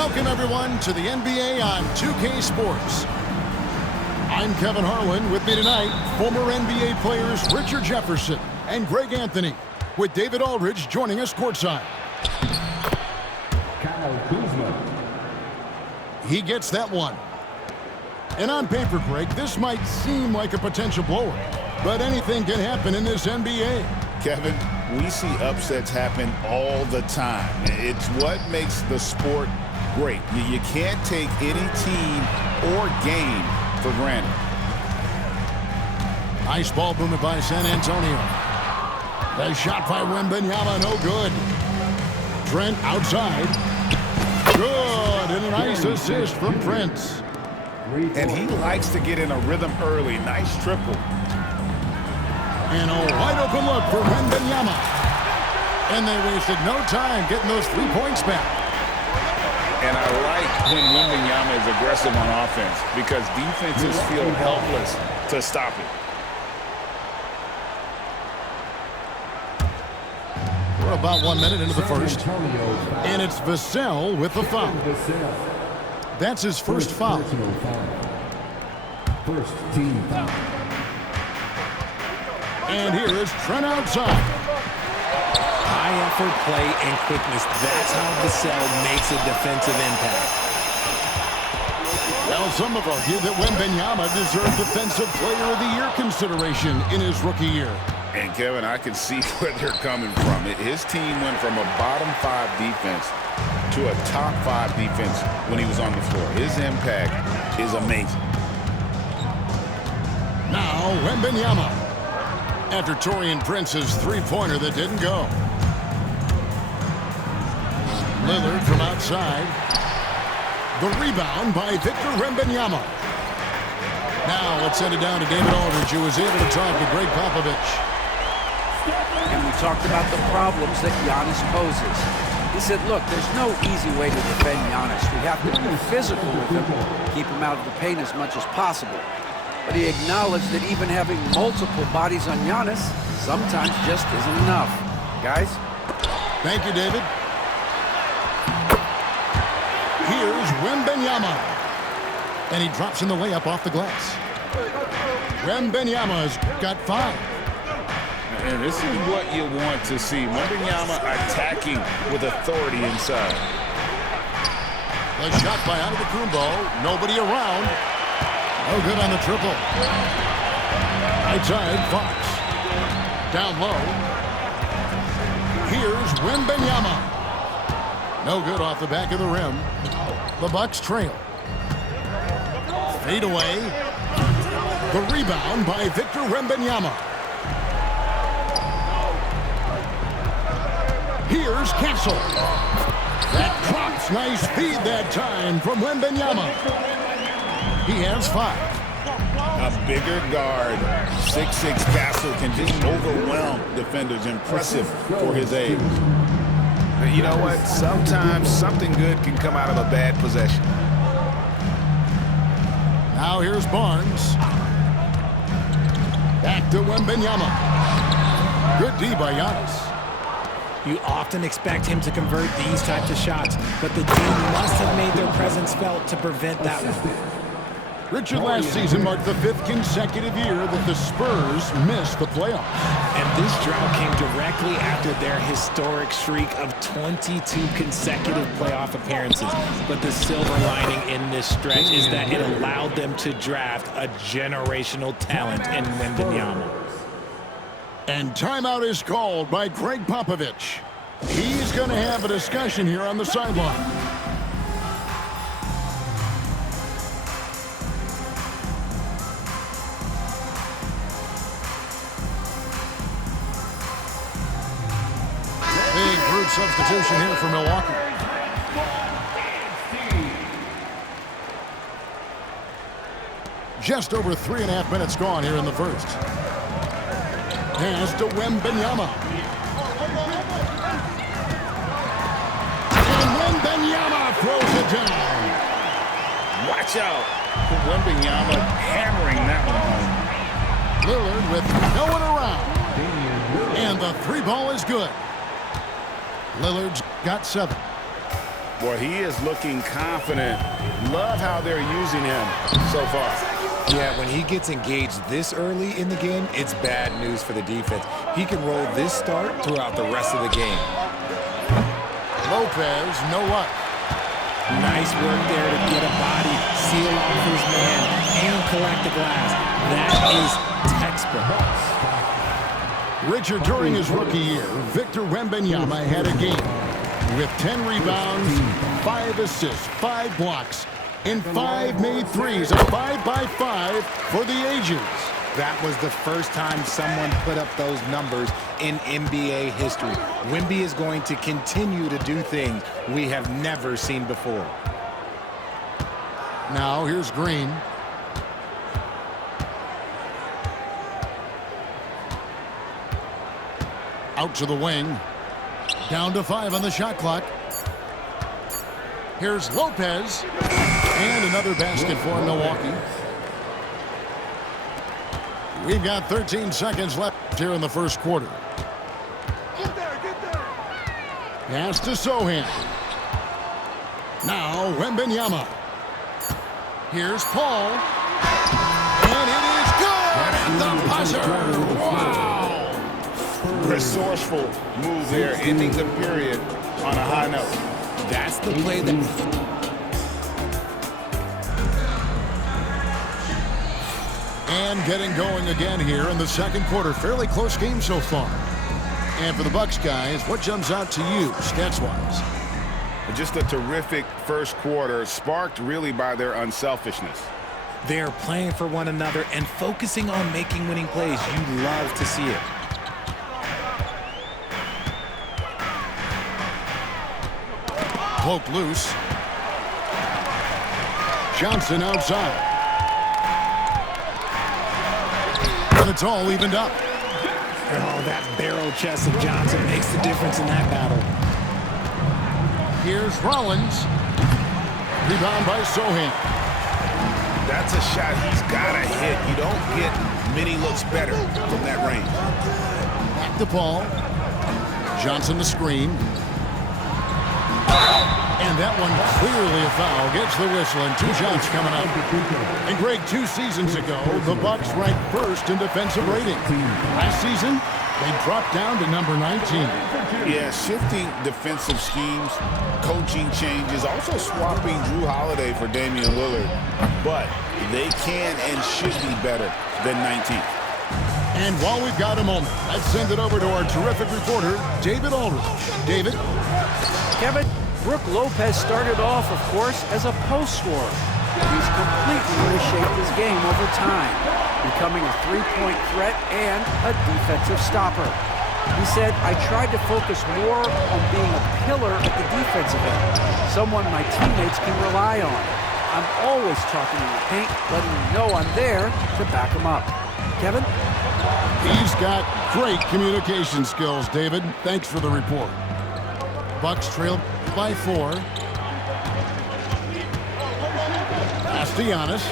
Welcome, everyone, to the NBA on 2K Sports. I'm Kevin Harlan. With me tonight, former NBA players Richard Jefferson and Greg Anthony, with David Aldridge joining us courtside. Kyle Kuzma. He gets that one. And on paper, Greg, this might seem like a potential blower, but anything can happen in this NBA. Kevin, we see upsets happen all the time. It's what makes the sport great. You can't take any team or game for granted. Nice ball movement by San Antonio. The shot by Wembanyama, no good. Trent outside. Good, and a nice assist from Prince. And he likes to get in a rhythm early. Nice triple. And a wide open look for Wembanyama. And they wasted no time getting those 3 points back. And I like when Wembanyama is aggressive on offense because defenses feel helpless to stop it. We're about 1 minute into the first. And it's Vassell with the foul. That's his first foul. First team foul. And here is Trent outside. High effort play and quickness. That's how Vassell makes a defensive impact. Well, some have argued that Wembanyama deserved Defensive Player of the Year consideration in his rookie year. And, Kevin, I can see where they're coming from. His team went from a bottom 5 defense to a top 5 defense when he was on the floor. His impact is amazing. Now, Wembanyama. After Taurean Prince's three-pointer that didn't go. Lillard from outside. The rebound by Victor Wembanyama. Now let's send it down to David Aldridge, who was able to talk to Greg Popovich. And we talked about the problems that Giannis poses. He said, look, there's no easy way to defend Giannis. We have to be physical with him, keep him out of the paint as much as possible. But he acknowledged that even having multiple bodies on Giannis sometimes just isn't enough. Guys? Thank you, David. Here's Wembanyama. And he drops in the layup off the glass. Wembanyama's got 5. And this is what you want to see. Wembanyama attacking with authority inside. The shot by Antetokounmpo. Nobody around. No good on the triple. Right side, Fox. Down low. Here's Wembanyama. No good off the back of the rim. The Bucks trail. Fade away. The rebound by Victor Wembanyama. Here's Castle. That drops. Nice feed that time from Wembanyama. He has 5. A bigger guard, 6'6" Castle can just overwhelm defenders. Impressive for his age. But you know what? Sometimes something good can come out of a bad possession. Now here's Barnes. Back to Wembanyama. Good D by Giannis. You often expect him to convert these types of shots, but the team must have made their presence felt to prevent that one. Richard, last season marked the 5th consecutive year that the Spurs missed the playoffs. And this drought came directly after their historic streak of 22 consecutive playoff appearances. But the silver lining in this stretch is that it allowed them to draft a generational talent in Wembanyama. And timeout is called by Greg Popovich. He's going to have a discussion here on the sideline. Big group substitution here for Milwaukee. Just over 3.5 minutes gone here in the first. Pass to Wembanyama. And Wembanyama throws it down. Watch out. Wembanyama hammering that one home. Lillard with no one around. And the 3 ball is good. Lillard's got 7. Well, he is looking confident. Love how they're using him so far. Yeah, when he gets engaged this early in the game, it's bad news for the defense. He can roll this start throughout the rest of the game. Lopez, no luck. Nice work there to get a body, seal off his man, and collect the glass. That is textbook. Richard, during his rookie year, Victor Wembanyama had a game with 10 rebounds, 5 assists, 5 blocks, and 5 made threes, a 5-by-5 for the ages. That was the first time someone put up those numbers in NBA history. Wemby is going to continue to do things we have never seen before. Now here's Green. Out to the wing. Down to 5 on the shot clock. Here's Lopez. And another basket for Milwaukee. We've got 13 seconds left here in the first quarter. Get there. Pass to Sohan. Now Wembanyama. Here's Paul. And it is good at the buzzer. Wow. Resourceful move there, ending the period on a high note. That's the play that... And getting going again here in the second quarter. Fairly close game so far. And for the Bucks guys, what jumps out to you stats-wise? Just a terrific first quarter, sparked really by their unselfishness. They're playing for one another and focusing on making winning plays. You love to see it. Poke loose. Johnson outside. And it's all evened up. Oh, that barrel chest of Johnson makes the difference in that battle. Here's Rollins. Rebound by Sohan. That's a shot he's got to hit. You don't get many looks better from that range. Back to Paul. Johnson the screen. And that one clearly a foul. Gets the whistle and 2 shots coming up. And Greg, 2 seasons ago, the Bucks ranked first in defensive rating. Last season, they dropped down to number 19. Yeah, shifting defensive schemes, coaching changes, also swapping Drew Holiday for Damian Lillard. But they can and should be better than 19th. And while we've got a moment, let's send it over to our terrific reporter, David Aldridge. David? Kevin, Brook Lopez started off, of course, as a post scorer. He's completely reshaped his game over time, becoming a three-point threat and a defensive stopper. He said, I tried to focus more on being a pillar at the defensive end, someone my teammates can rely on. I'm always talking in the paint, letting them know I'm there to back them up. Kevin? He's got great communication skills, David. Thanks for the report. Bucks trail by 4. Pass to Giannis.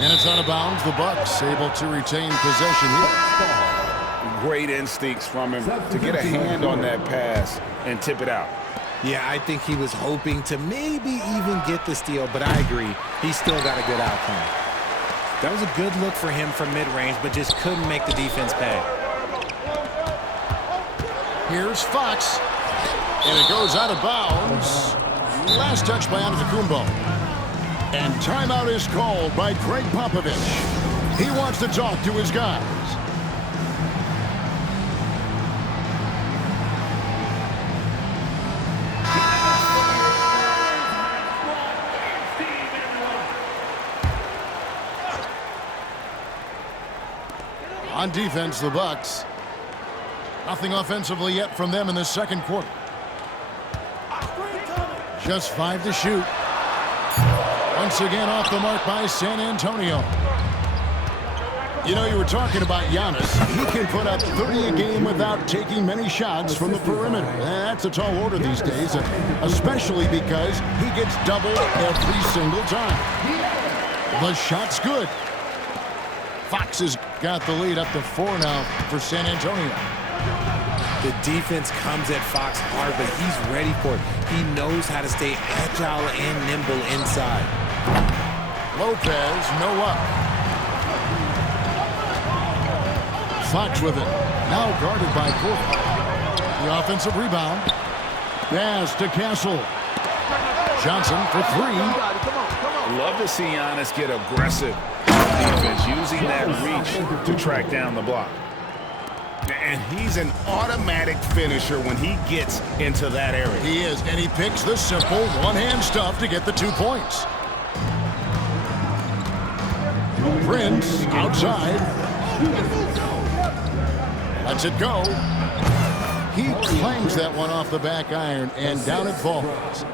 And it's out of bounds. The Bucks able to retain possession here. Great instincts from him to get a hand on that pass and tip it out. Yeah, I think he was hoping to maybe even get the steal, but I agree. He still got a good outcome. That was a good look for him from mid-range, but just couldn't make the defense pay. Here's Fox. And it goes out of bounds. Last touch by Antetokounmpo. And timeout is called by Greg Popovich. He wants to talk to his guys. On defense, the Bucks. Nothing offensively yet from them in the second quarter. Just 5 to shoot. Once again off the mark by San Antonio. You know, you were talking about Giannis. He can put up 30 a game without taking many shots from the perimeter. That's a tall order these days, especially because he gets doubled every single time. The shot's good. Fox has got the lead up to 4 now for San Antonio. The defense comes at Fox hard, but he's ready for it. He knows how to stay agile and nimble inside. Lopez, no up. Fox with it. Now guarded by Courtney. The offensive rebound. Pass to Castle. Johnson for three. Love to see Giannis get aggressive on defense, using that reach to track down the block. And he's an automatic finisher when he gets into that area. He is, and he picks the simple one-hand stuff to get the 2 points. Prince outside. Lets it go. He clangs that one off the back iron, and down it falls.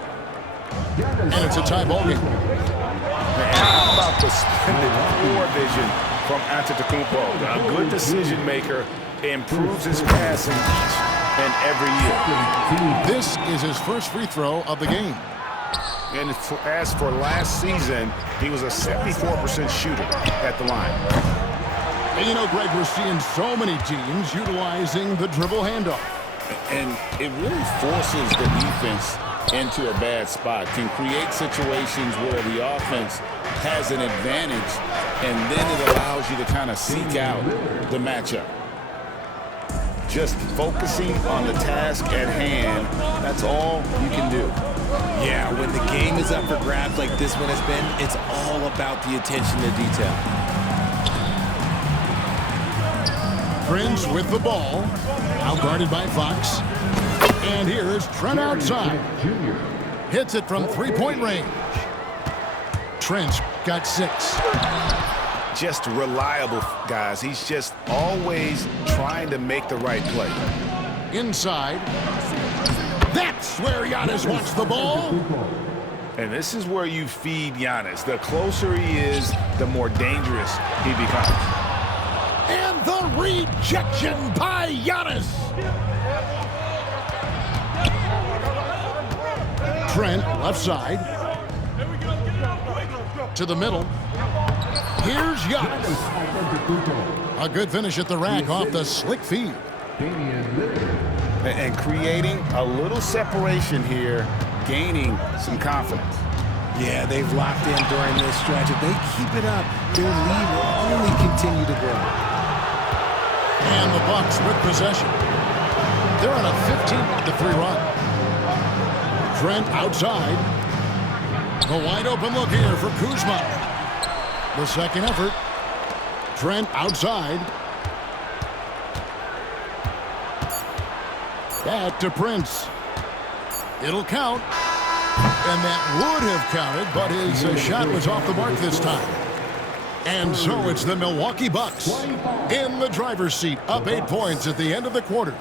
And it's a tie ball game. And how about the splendid floor vision from Antetokounmpo? A good decision maker, improves his passing each and every year. This is his first free throw of the game. And as for last season, he was a 74% shooter at the line. And you know, Greg, we're seeing so many teams utilizing the dribble handoff. And it really forces the defense into a bad spot, can create situations where the offense has an advantage, and then it allows you to kind of seek out the matchup. Just focusing on the task at hand, that's all you can do. Yeah, when the game is up for grabs like this one has been, it's all about the attention to detail. Prince with the ball, out guarded by Fox. And here's Trent outside. Hits it from three-point range. Trent's got 6. Just reliable, guys. He's just always trying to make the right play. Inside. That's where Giannis wants the ball. And this is where you feed Giannis. The closer he is, the more dangerous he becomes. And the rejection by Giannis. Trent, left side. To the middle. Here's Giannis. A good finish at the rack off the slick feed. And creating a little separation here, gaining some confidence. Yeah, they've locked in during this stretch. If they keep it up, their lead will only continue to grow. And the Bucks with possession. They're on a 15-3 run. Trent outside. The wide open look here for Kuzma. The second effort. Trent outside. Back to Prince. It'll count. And that would have counted, but his shot was off the mark this time. And so it's the Milwaukee Bucks in the driver's seat, up 8 points at the end of the quarter.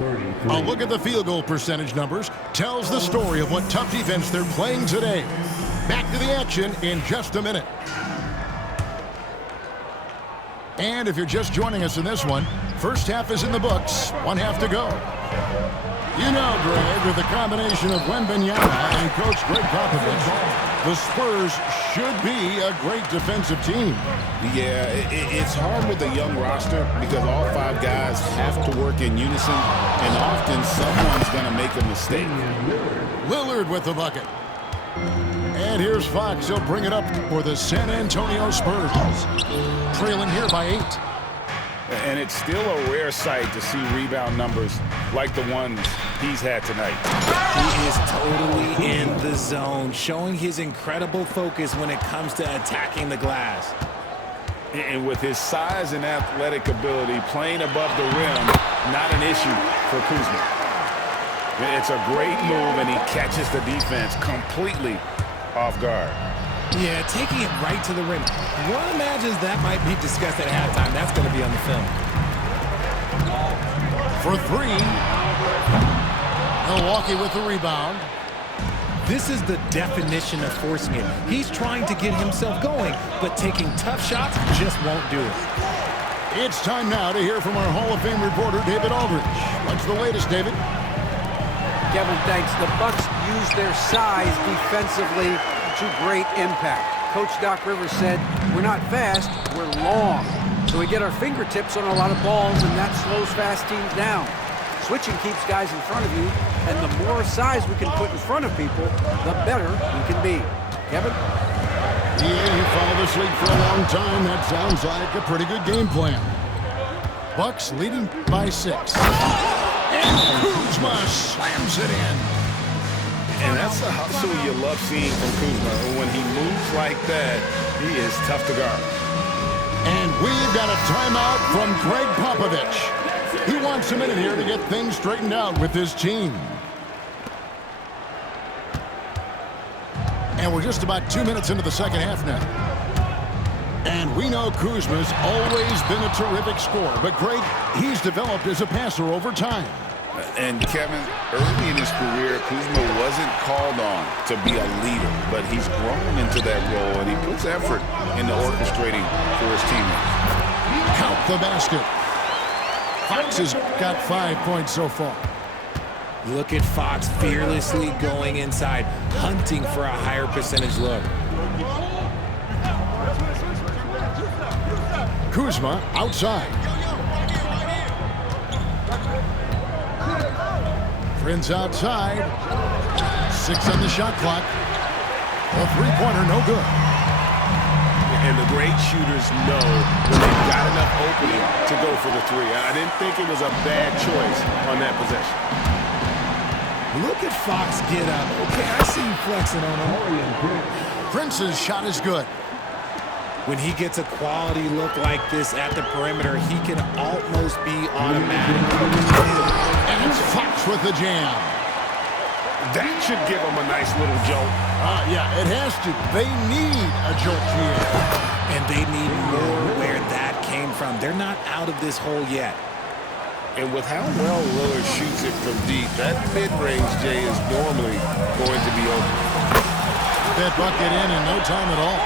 A look at the field goal percentage numbers tells the story of what tough defense they're playing today. Back to the action in just a minute. And if you're just joining us in this one, first half is in the books, 1 half to go. You know, Greg, with the combination of Wembanyama and Coach Greg Popovich, the Spurs should be a great defensive team. Yeah, it's hard with a young roster because all 5 guys have to work in unison, and often someone's going to make a mistake. Lillard with the bucket. And here's Fox. He'll bring it up for the San Antonio Spurs. Trailing here by 8. And it's still a rare sight to see rebound numbers like the ones he's had tonight. He is totally in the zone, showing his incredible focus when it comes to attacking the glass. And with his size and athletic ability, playing above the rim, not an issue for Kuzma. It's a great move, and he catches the defense completely off guard. Yeah, taking it right to the rim. One imagines that might be discussed at halftime. That's going to be on the film. For 3. Milwaukee with the rebound. This is the definition of forcing it. He's trying to get himself going, but taking tough shots just won't do it. It's time now to hear from our Hall of Fame reporter, David Aldridge. What's the latest, David? Kevin, thanks. The Bucks use their size defensively to great impact. Coach Doc Rivers said, we're not fast, we're long. So we get our fingertips on a lot of balls, and that slows fast teams down. Switching keeps guys in front of you, and the more size we can put in front of people, the better we can be. Kevin? Yeah, you follow this league for a long time. That sounds like a pretty good game plan. Bucks leading by 6. And Kuzma slams it in. And that's the hustle you love seeing from Kuzma. When he moves like that, he is tough to guard. And we've got a timeout from Greg Popovich. He wants a minute here to get things straightened out with his team. And we're just about 2 minutes into the second half now. And we know Kuzma's always been a terrific scorer. But Greg, he's developed as a passer over time. And Kevin, early in his career, Kuzma wasn't called on to be a leader, but he's grown into that role, and he puts effort into orchestrating for his teammates. Count the basket. Fox has got 5 points so far. Look at Fox fearlessly going inside, hunting for a higher percentage look. Kuzma outside. Friends outside. 6 on the shot clock. A three-pointer, no good. And the great shooters know when they've got enough opening to go for the three. I didn't think it was a bad choice on that possession. Look at Fox get up. Okay, I see you flexing on him. Prince's shot is good. When he gets a quality look like this at the perimeter, he can almost be automatic. And it's Fox with the jam. That should give them a nice little jolt. Yeah, it has to. They need a jolt here. And they need more where that came from. They're not out of this hole yet. And with how well Lillard shoots it from deep, that mid-range, Jay, is normally going to be open. That bucket in no time at all.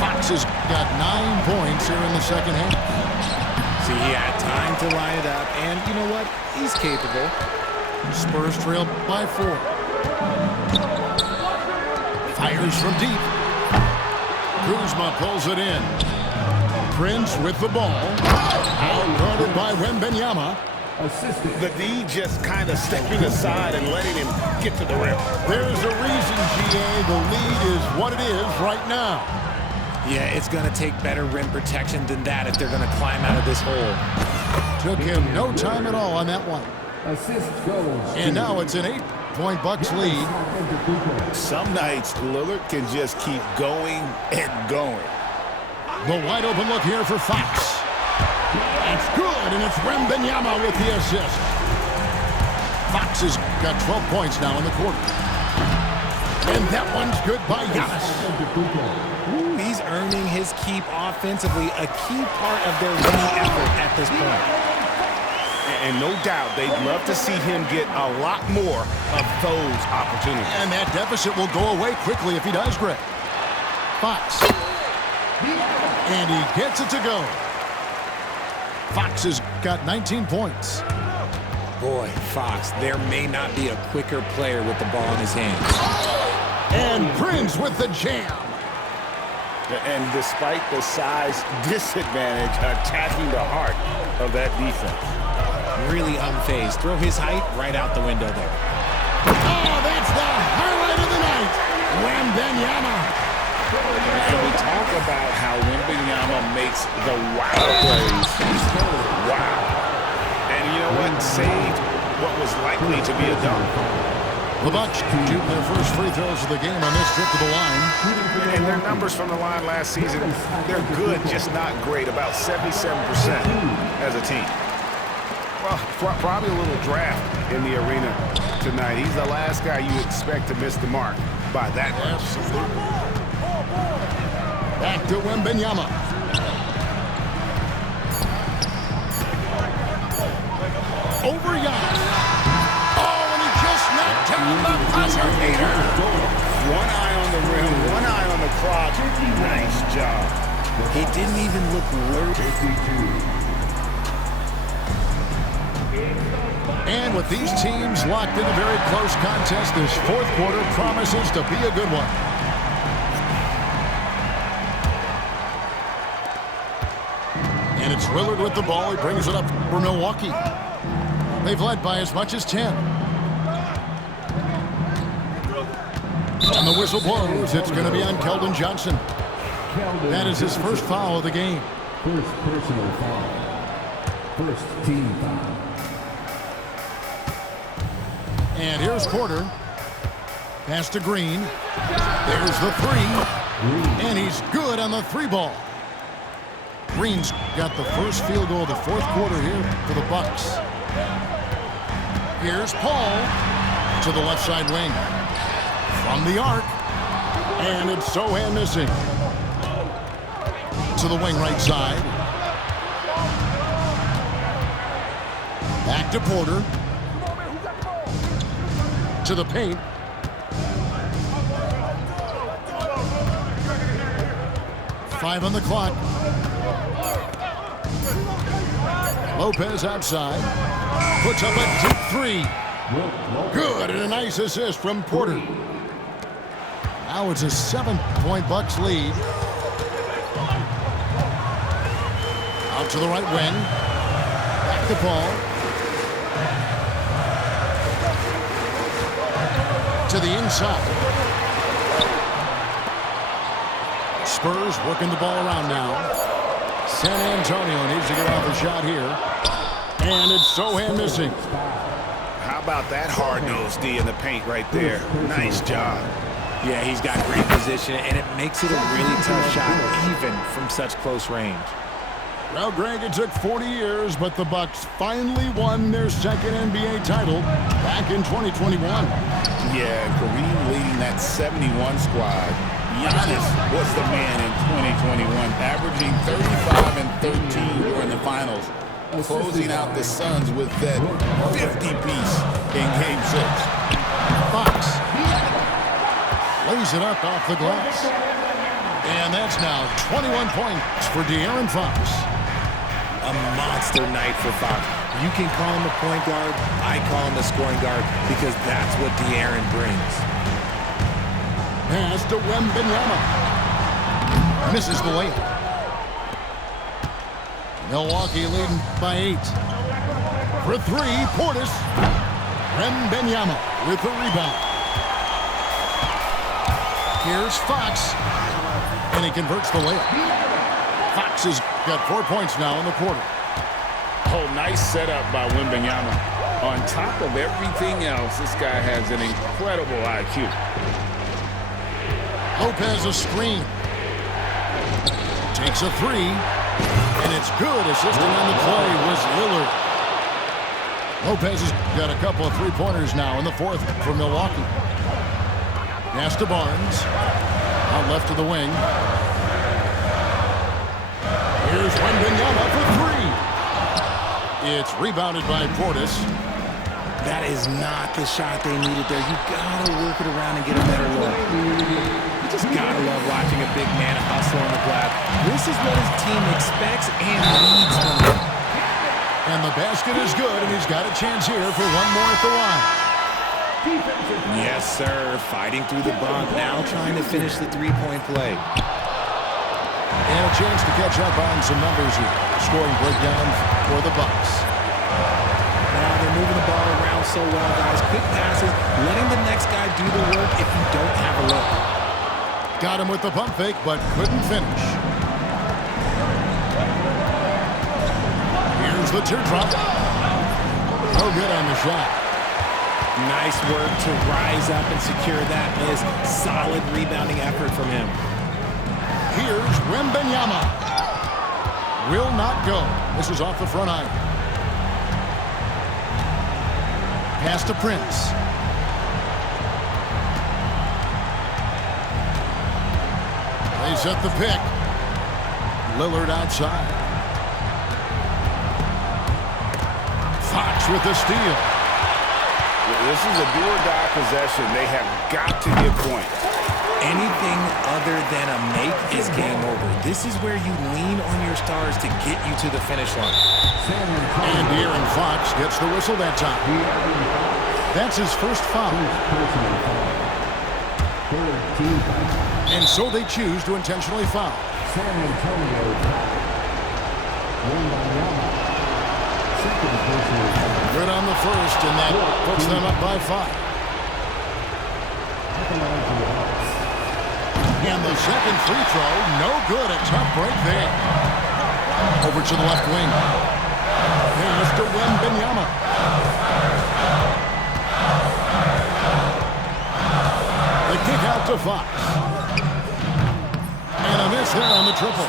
Fox has got 9 points here in the second half. See, he had time to line it up, and you know what? He's capable. Spurs trail by 4. Fires from deep. Kuzma pulls it in. Prince with the ball. Out-guarded by Wembanyama. The D just kind of stepping aside and letting him get to the rim. There's a reason, GA. The lead is what it is right now. Yeah, it's going to take better rim protection than that if they're going to climb out of this hole. Took him no time at all on that one. And now it's an 8-point Bucks lead. Some nights, Lillard can just keep going and going. The wide open look here for Fox. It's good, and it's Wembanyama with the assist. Fox has got 12 points now in the quarter. And that one's good by Giannis. Ooh, he's earning his keep offensively, a key part of their winning effort at this point. And no doubt, they'd love to see him get a lot more of those opportunities. And that deficit will go away quickly if he does, Greg. Fox. And he gets it to go. Fox has got 19 points. Boy, Fox, there may not be a quicker player with the ball in his hands. And Prince with the jam. And despite the size disadvantage, attacking the heart of that defense. Really unfazed. Throw his height right out the window there. Oh, that's the highlight of the night. Wembanyama. And we talk about how Wembanyama makes the wow plays. Wow. And you know what? Saved what was likely to be a dunk. The Bucks shoot their first free throws of the game on this trip to the line. And their numbers from the line last season, they're good, just not great. About 77% as a team. Well, probably a little draft in the arena tonight. He's the last guy you expect to miss the mark by that much. Absolutely. Back to Wembanyama. Over Giannis. Oh, and he just knocked down the buzzer beater. One eye on the rim, one eye on the clock. Nice job. He didn't even look worried. And with these teams locked in a very close contest, this fourth quarter promises to be a good one. And it's Lillard with the ball. He brings it up for Milwaukee. They've led by as much as 10. And the whistle blows. It's going to be on Keldon Johnson. That is his first foul of the game. First personal foul. First team foul. And here's Porter. Pass to Green. There's the three. And he's good on the three ball. Green's got the first field goal of the fourth quarter here for the Bucks. Here's Paul to the left side wing. From the arc. And it's Sochan missing. To the wing right side. Back to Porter. To the paint. Five on the clock. Lopez outside. Puts up a deep three. Good, and a nice assist from Porter. Now it's a 7-point Bucks lead. Out to the right wing. Back to Paul. To the inside. Spurs working the ball around now. San Antonio needs to get off a shot here. And it's Sochan missing. How about that hard-nosed D in the paint right there? Nice job. Yeah, he's got great position, and it makes it a really tough shot, even from such close range. Well, Greg, it took 40 years, but the Bucks finally won their second NBA title back in 2021. Yeah, Kareem leading that 71 squad. Giannis was the man in 2021, averaging 35 and 13 during the finals, closing out the Suns with that 50-piece in Game 6. Fox lays it up off the glass. And that's now 21 points for De'Aaron Fox. A monster night for Fox. You can call him a point guard. I call him a scoring guard because that's what De'Aaron brings. Pass to Wembanyama. Misses the layup. Milwaukee leading by 8. For three, Portis. Wembanyama with the rebound. Here's Fox. And he converts the layup. Fox has got 4 points now in the quarter. Oh, nice setup by Wembanyama. On top of everything else, this guy has an incredible IQ. Lopez a screen. Takes a three. And it's good. Assisting on the play was Lillard. Lopez has got a couple of three-pointers now in the fourth for Milwaukee. Pass to Barnes. Out left to the wing. Here's Wembanyama for three. It's rebounded by Portis. That is not the shot they needed there. You gotta work it around and get a better look. You just gotta love watching a big man hustle on the glass. This is what his team expects and needs from him. And the basket is good, and he's got a chance here for one more at the line. Yes, sir. Fighting through the bump. Now trying to finish the three-point play. And a chance to catch up on some numbers here. Scoring breakdown for the Bucks. Now they're moving the ball around so well, guys. Quick passes, letting the next guy do the work if you don't have a look. Got him with the pump fake, but couldn't finish. Here's the teardrop. No good on the shot. Nice work to rise up and secure that miss. Solid rebounding effort from him. Here's Wembanyama. Will not go. This is off the front iron. Pass to Prince. They set the pick. Lillard outside. Fox with the steal. This is a do-or-die possession. They have got to get points. Anything other than a make is game over. This is where you lean on your stars to get you to the finish line. And De'Aaron Fox gets the whistle that time. That's his first foul. And so they choose to intentionally foul. San Antonio. Wembanyama. Second personal foul. Good on the first, and that puts them up by 5. And the second free throw, no good. A tough break there. Over to the left wing. Pass to Wembanyama. The kick out to Fox. And a miss there on the triple.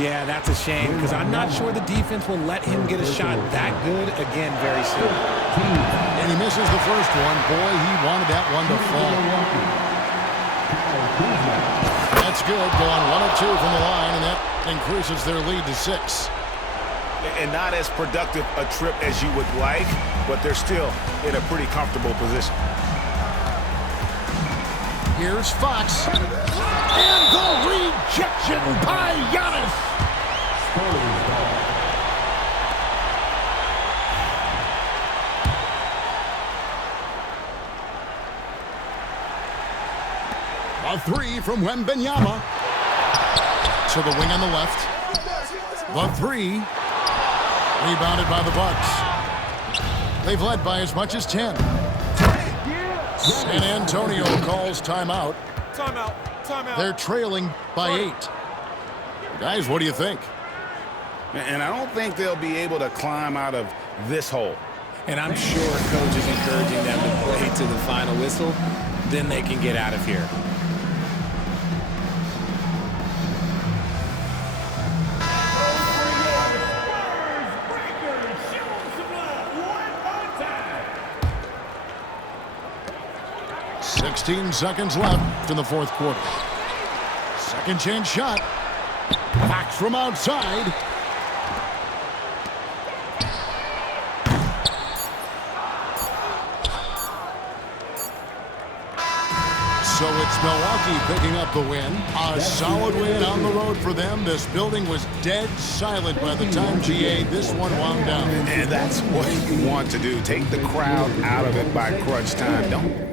Yeah, that's a shame because I'm not sure the defense will let him get a shot that good again very soon. And he misses the first one. Boy, he wanted that one to fall. That's good. Going 1 of 2 from the line, and that increases their lead to 6. And not as productive a trip as you would like, but they're still in a pretty comfortable position. Here's Fox. And the rejection by Giannis. A 3 from Wembanyama. To the wing on the left. The 3. Rebounded by the Bucks. They've led by as much as 10. San Antonio calls timeout. Timeout. Timeout. They're trailing by 8. Guys, what do you think? And I don't think they'll be able to climb out of this hole. And I'm sure coach is encouraging them to play to the final whistle. Then they can get out of here. Sixteen seconds left in the fourth quarter. Second chance shot. Fox from outside. So it's Milwaukee picking up the win. A solid win on the road for them. This building was dead silent by the time, GA, this one wound down. And that's what you want to do. Take the crowd out of it by crunch time. Don't